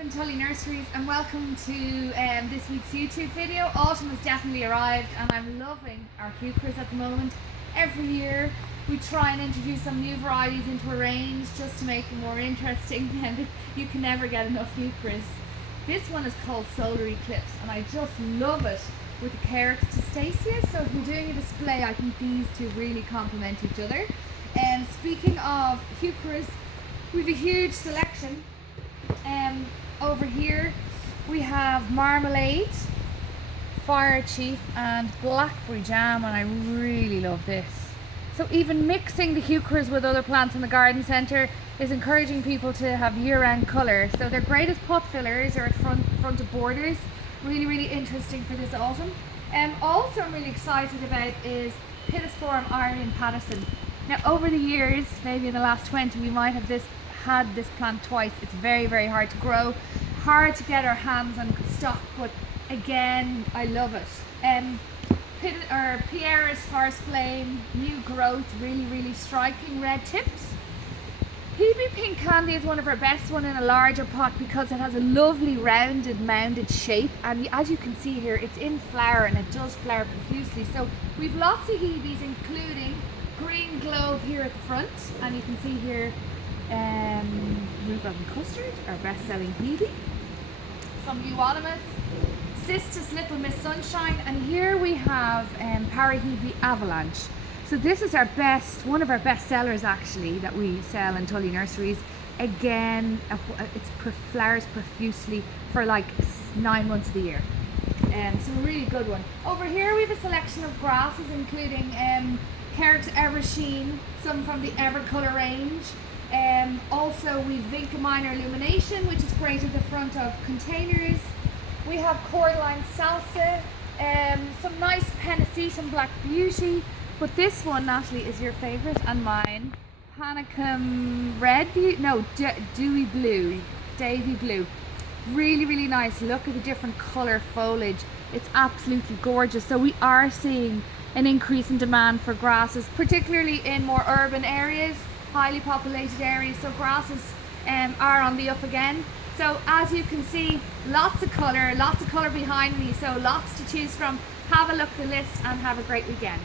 I'm Tully Nurseries and welcome to this week's YouTube video. Autumn has definitely arrived and I'm loving our heucheras at the moment. Every year we try and introduce some new varieties into a range just to make them more interesting, and you can never get enough heucheras. This one is called Solar Eclipse and I just love it with the Carex Testacea. So if you're doing a display, I think these two really complement each other. And speaking of heucheras, we have a huge selection. Over here we have Marmalade, Fire Chief and Blackberry Jam, and I really love this. So even mixing the heucheras with other plants in the garden centre is encouraging people to have year-round colour. So they're great as pot fillers or at front of borders. Really interesting for this autumn. Also I'm really excited about is Pittosporum Ireland Patterson. Now over the years, maybe in the last 20, we might have had this plant twice. It's very hard to grow, hard to get our hands on stock, but again I love it. Pieris Forest Flame, new growth, really striking red tips. Hebe Pink Candy is one of our best one in a larger pot because it has a lovely rounded mounded shape, and as you can see here it's in flower and it does flower profusely. So we've lots of Hebes, including Green Globe here at the front, and you can see here Rhubarb and Custard, our best-selling Hebe. Some Euonymus, Cistus Little Miss Sunshine, and here we have Parahebe Avalanche. So this is one of our best sellers actually that we sell in Tully Nurseries. Again, it flowers profusely for like 9 months of the year. So a really good one. Over here we have a selection of grasses, including Carex Eversheen, some from the Evercolour range. Also we've Vinca Minor Illumination, which is great at the front of containers. We have Cordyline Salsa, some nice Pennisetum Black Beauty, but this one, Natalie, is your favourite and mine. Panicum Red, Dewy Blue, Davy Blue. Really nice. Look at the different colour foliage. It's absolutely gorgeous. So we are seeing an increase in demand for grasses, particularly in more urban areas, highly populated areas. So grasses are on the up again. So as you can see, lots of colour behind me, so lots to choose from. Have a look at the list and have a great weekend.